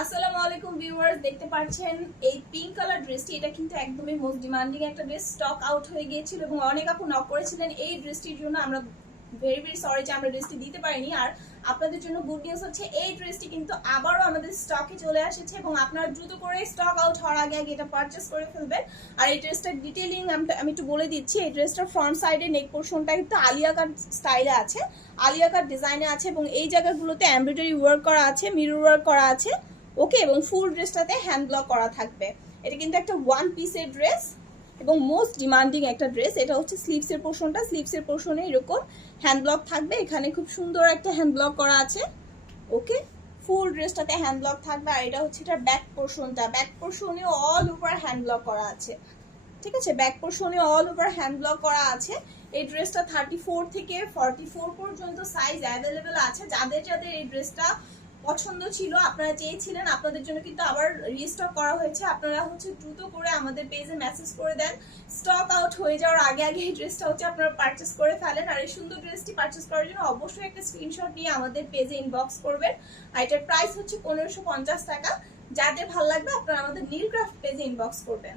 আসসালামু আলাইকুম ভিউয়ার্স, দেখতে পাচ্ছেন এই পিঙ্ক কালার ড্রেসটি এটা কিন্তু একদমই মোস্ট ডিমান্ডিং একটা ড্রেস স্টক আউট হয়ে গিয়েছিল এবং অনেক আপু নক করেছিলেন এই ড্রেসটির জন্য। আমরা ভেরি ভেরি সরি যে আমরা ড্রেসটি দিতে পারিনি। আর আপনাদের জন্য গুড নিউজ হচ্ছে এই ড্রেসটি কিন্তু আবারও আমাদের স্টকে চলে এসেছে এবং আপনারা দ্রুত করে স্টক আউট হওয়ার আগে আগে এটা পারচেস করে ফেলবেন। আর এই ড্রেসটার ডিটেলিং আমি একটু বলে দিচ্ছি, এই ড্রেসটার ফ্রন্ট সাইডে নেক পোর্শনটা কিন্তু আলিয়া কাট স্টাইলে আছে আলিয়া কাট ডিজাইনে আছে এবং এই জায়গাগুলোতে এমব্রয়ডারি ওয়ার্ক করা আছে মিরর ওয়ার্ক করা আছে। ওকে, এবং ফুল ড্রেসটাতে হ্যান্ড ব্লক করা থাকবে। এটা কিন্তু একটা ওয়ান পিসের ড্রেস এবং মোস্ট ডিমান্ডিং একটা ড্রেস এটা হচ্ছে স্লিভসের পোর্শনটা স্লিভসের পোর্শনে এরকম হ্যান্ড ব্লক থাকবে। এখানে খুব সুন্দর একটা হ্যান্ড ব্লক করা আছে। ওকে, ফুল ড্রেসটাতে হ্যান্ড ব্লক থাকবে, আর এটা হচ্ছে এটা ব্যাক পোর্শনটা ব্যাক পোর্শনেও অল ওভার হ্যান্ড ব্লক করা আছে। ঠিক আছে? ব্যাক পোর্শনে অল ওভার হ্যান্ড ব্লক করা আছে। এই ড্রেসটা থার্টি ফোর থেকে ফর্টি ফোর পর্যন্ত সাইজ অ্যাভেলেবেল আছে। যাদের যাদের এই ড্রেসটা পছন্দ ছিল, আপনারা চেয়েছিলেন, আপনাদের জন্য কিন্তু আবার রিস্টক করা হয়েছে। আপনারা হচ্ছে দ্রুত করে আমাদের পেজে মেসেজ করে দেন। স্টক আউট হয়ে যাওয়ার আগে আগে এই ড্রেসটা হচ্ছে আপনারা পারচেস করে ফেলেন। আর এই সুন্দর ড্রেসটি পারচেস করার জন্য অবশ্যই একটা স্ক্রিনশট নিয়ে আমাদের পেজে ইনবক্স করবেন। আর এটার প্রাইস হচ্ছে পনেরোশো টাকা। যাদের ভালো লাগবে, আপনারা আমাদের নীলক্রাফট পেজে ইনবক্স করবেন।